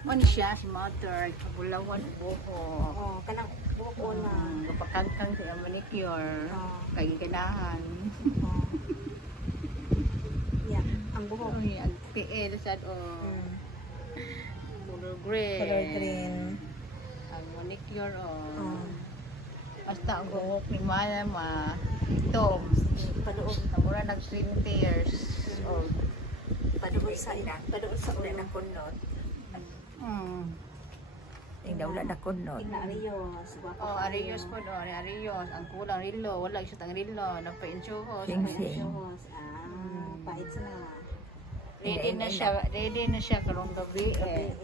Ano siya, si mother, kabulawan, buko. Oh, kanang buko na. Kapakangkang sa manicure. Kaya ganahan. Yeah, ang buhok. Ang PL sad o. Color green. Color green. Ang manicure o. Basta ang buhok ni Mama, ito. Paduog. Namura nag-20 years old. Paduog sa ulo ng kunot. Tingnan wala na kunot. Tingnan Arios. Oh, Arios po do, Arios. Ang kulang rilo, wala isa tang rilo, nagpa-insuhos. Pahit sa na. Ready na siya karong gabi eh.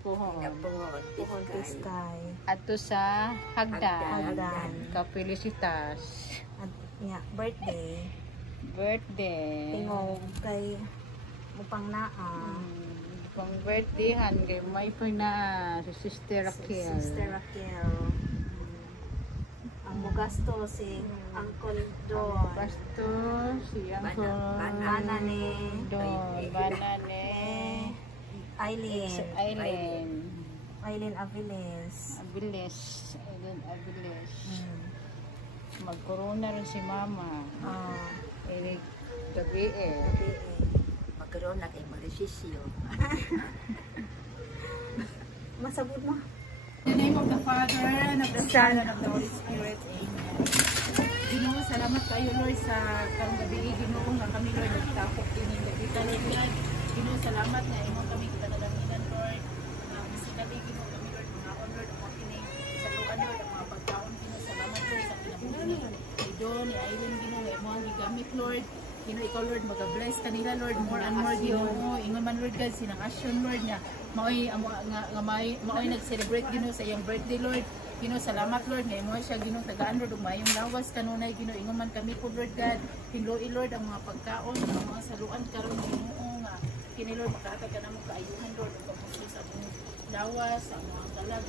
Puhon. Puhon kistay. Ato sa hagdan. Hagdan. Kapilisitas. Birthday. Tingog Kay mupang naa. Pang birthday-han kay may pa na si Sister Raquel. Ang mugasto si Uncle Don. Pasto si Uncle Banane. Don. Banane. Aileen Aviles. Aviles. Mag-corona rin si Mama. Eric gabi eh. Magkaroon na kay Marisisio. Masabot mo. In the name of the Father, and of the Son, and of the Holy Spirit. Amen. Ginoo, salamat kayo Lord sa karong gabi. Ginoo nga kami Lord nagtapok din yung gabita Lord God. Ginoo, salamat na imo kami kita nadaminan Lord. Physically, Ginoo kami Lord, mga Lord, ang mga kining sa luan Lord, ang mga pagkaon Ginoo. Salamat Lord sa kinabuhi ni Don, ni Aileen Ginoo, nga imo ang gigamit Lord. Ginoo, ikaw Lord, mag-bless kanila Lord, more and more Ginoo. Ingon man Lord God, sinang asyon Lord niya. Maoy nag-celebrate Ginoo sa iyang birthday Lord. Ginoo, salamat Lord nga imo siya Ginoo tagaan Lord ug mayong lawas kanunay Ginoo. Ingon man kami po Lord God, hinloi Lord ang mga pagkaon, ang mga saluan karon Ginoo nga kini Lord makahatag ka namo kaayuhan Lord ug pagpuso sa atong lawas, ang mga kalag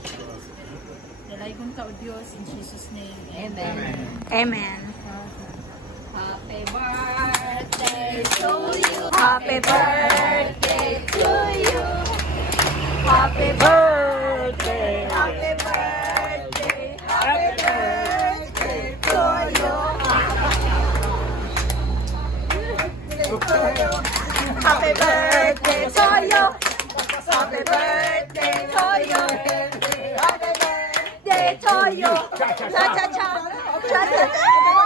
Dalaygon ka o Dios in Jesus name. Amen. Happy birthday to you. Happy birthday to you. Happy birthday. Happy birthday. Happy birthday to you. Happy birthday to you. Happy birthday to you. Happy birthday to you. Cha cha cha. Cha cha cha.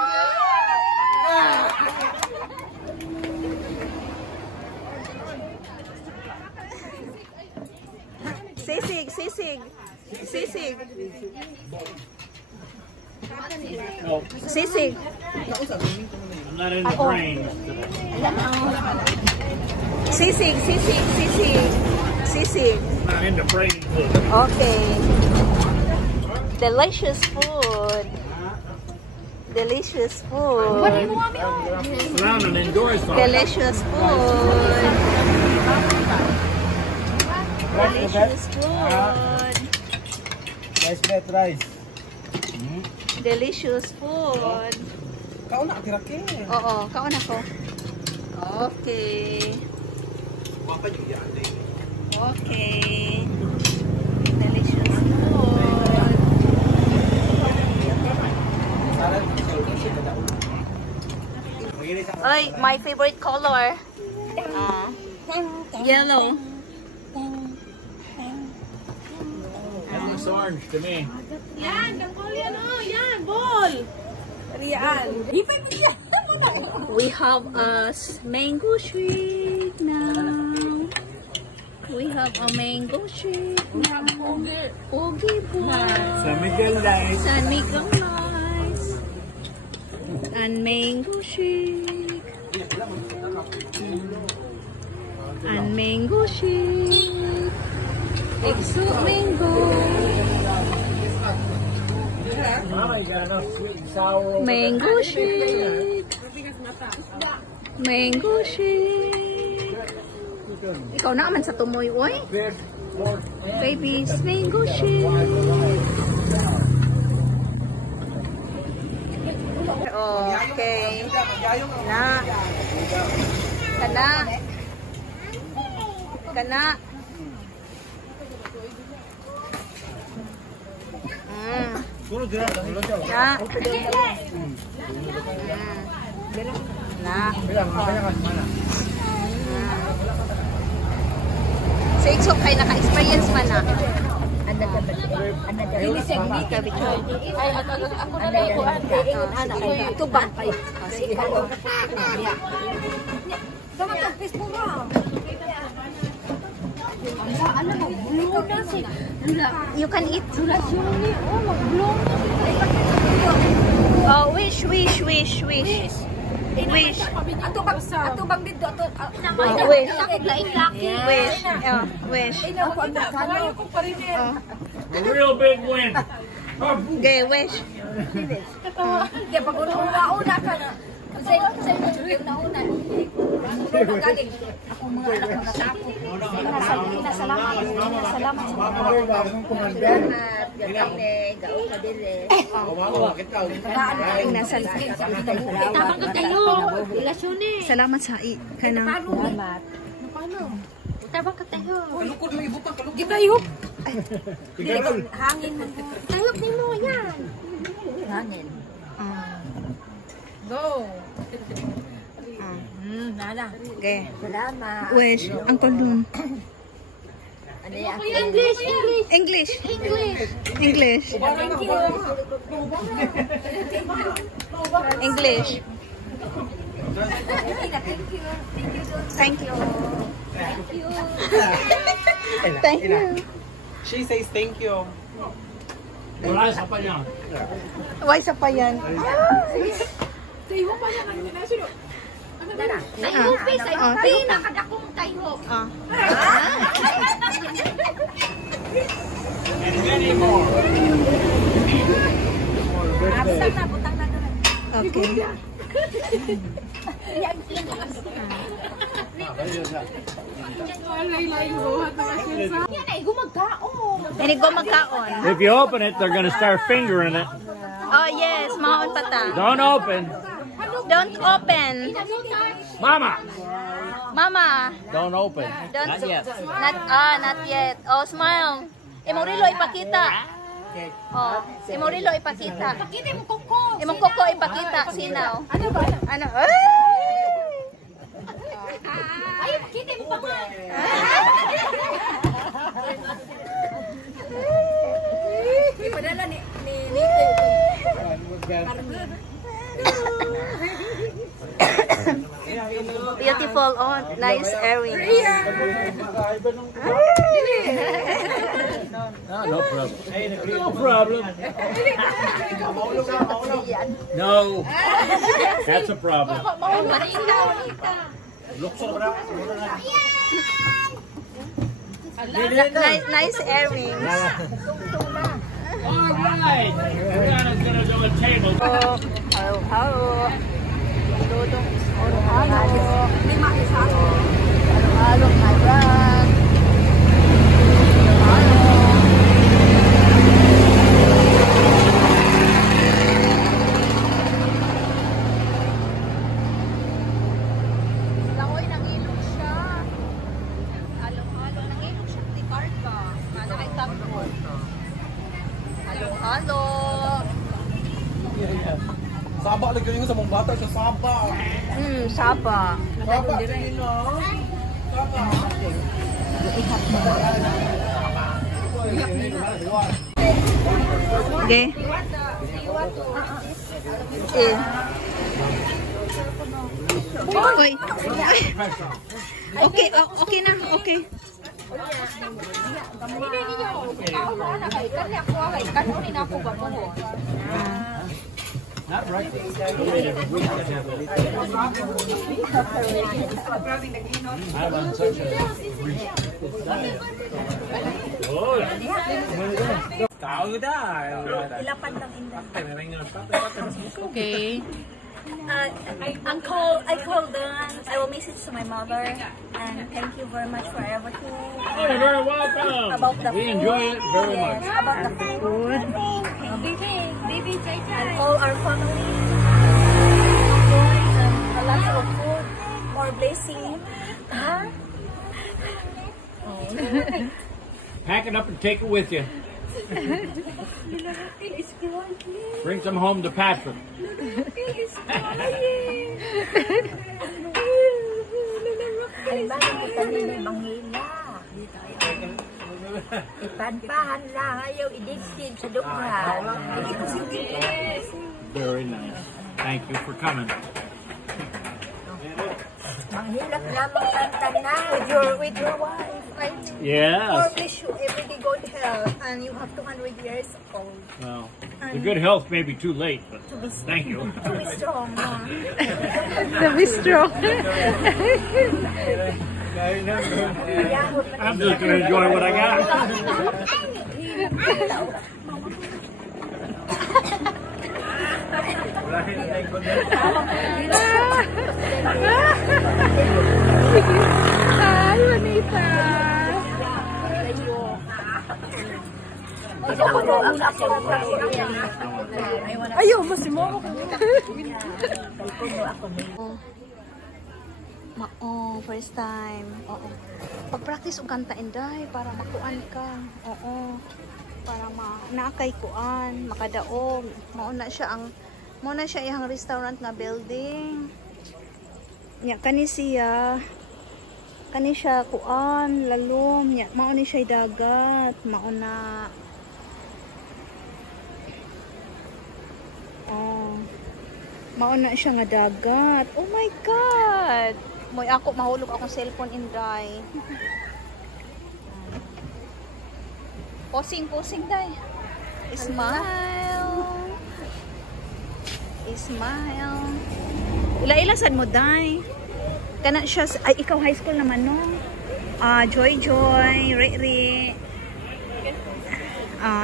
Sisig. Sisig. I'm not in the brains today. Sisig. I'm not in the brains. Okay. Delicious food. Surround and endorse. Delicious food. Delicious food. Kauna ka Raquel. Oo, kauna ko. Okay. Delicious food. Oy, my favorite color. Yellow. Looks orange to me. Yan, Gangolian oh, yan, ball. Rian. We have a mango shake now. We have a mango shake now. Pogi boy. San Miguel Lights. San Miguel Lights. And mango shake. And mango shake. Exo mango. Mama, you got enough sweet and sour over Mango shake. Mango shake. Ikaw na man sa tumoy, oy. there. Babies, mango shake. Okay. Kana. Ya. Sa iksok kay naka-experience man na. Ay, ako na lang ikuan. Tubang. You can eat. Oh, wish. Wish. Ato bang dito ato. Oh, wish. Wish. Oh, wish. A real big win. Okay, wish. Di pag una ka na. Kasi yung nauna. Galing. Ako mga anak mga tapo. Salamat sa Salamat sa kanang Tabang ka tayo. Kalukod mo ibutang kalukod. Gitayop. Hangin mo. Tayop din mo yan. Hangin. Go. Nala. Okay. Salamat. Wish. Ang kolon. Ano yan? English. Thank you. Thank you. She says thank you. Wala sa pa niya. Why sa pa yan? Tayo pa yan ang minasino. Tayo, face. Tayo, nakadakong tayo. And many more. Absang na, butang na doon. Okay. Yan ay, gumagkaon. Ini ko magkaon. If you open it, they're gonna start fingering it. Oh yes, maon pa ta. Don't open. Don't open. Mama! Mama, Don't open. don't. Not yet. Not yet. Oh, smile. Imorilo ipakita. Oh, imorilo ipakita. Pakita mo kuko. Imong koko ipakita sinaw. Ano ba? Ano? Ay, pakita mo pa man. Ipadala ni Beautiful. Oh, nice earring. No problem. No problem. No. That's a problem. Nice earrings. All right. Rihanna's gonna do a table. Halo. Dudong. Halo. Halo, my brand. Langoy, nangilog siya. Halo. Nangilog siya. Tikard ka. Nakitagpon. Halo. Saba lagi yung sa mong bata sa saba. Sapa. Saba din no. Okay. Oy. Okay, okay na, okay. Not right. I'm on such a Ilapan lang inda. Okay. Uncle, I called them. I will message to my mother and thank you very much for everything. You're very welcome. About the We food. enjoy it very Yes, much. about the food. Baby, and all our family. A lot of food, more blessing. Pack it up and take it with you. Bring some home to Patrick. Ay, bakit kita nila manghila? Ipanpahan lang, ayaw idiksin sa dukhan. Hindi ko sige. Very nice. Thank you for coming. Manghilak lamang ang tanan. With your wife, I Yes. wish you everyday good health, and you have 200 years old. Well, the good health may be too late, but thank you. To be strong. To be strong. I'm just going to enjoy what I got. Ay, Juanita. Ayaw mo si Momo. First time. Oo. Pag-practice og kanta inday para makuan ka. Oo. Para naakay kuan, makadaog. Mao na siya iyang restaurant nga building. Nya kani siya kuan lalom nya mao ni siya dagat, mao na. Oh. Mao na siya nga dagat. Oh my god. Moy ako mahulog akong cellphone inday. Posing day. Smile. Ila sad mo day. Kana siya ay ikaw high school naman no. Joy, Ri.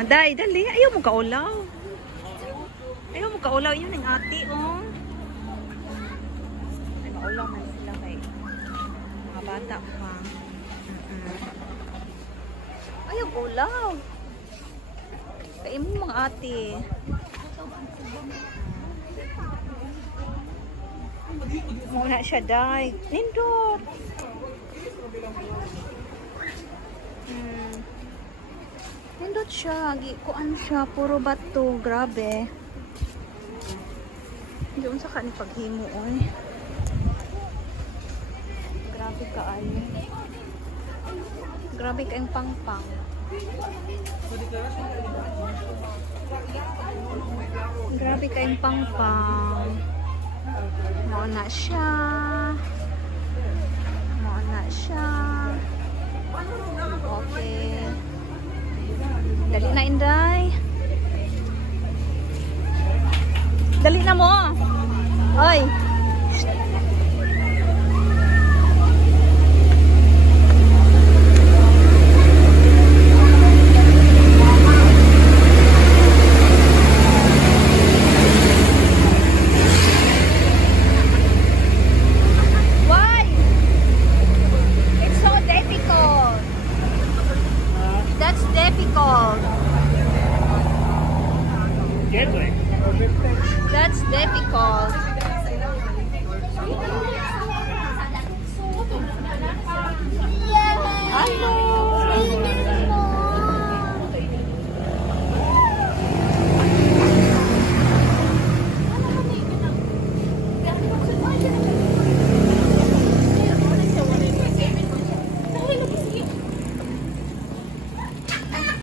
Day, dali ayaw mo kaulaw. Yun ang ate oh. Ay maulaw man sila kay mga bata pa. Ayaw ulaw. Kay mo mga ate. Muna siya day. Nindot. Nindot siya. Kuan siya. Puro bato. Grabe. Doon sa kani paghimo oy. Grabe kaayo. Grabe kayong pangpang. Grabe kayong pangpang. Mauna siya. Okay. Dali na inday. Dali na mo. Oy. That's difficult.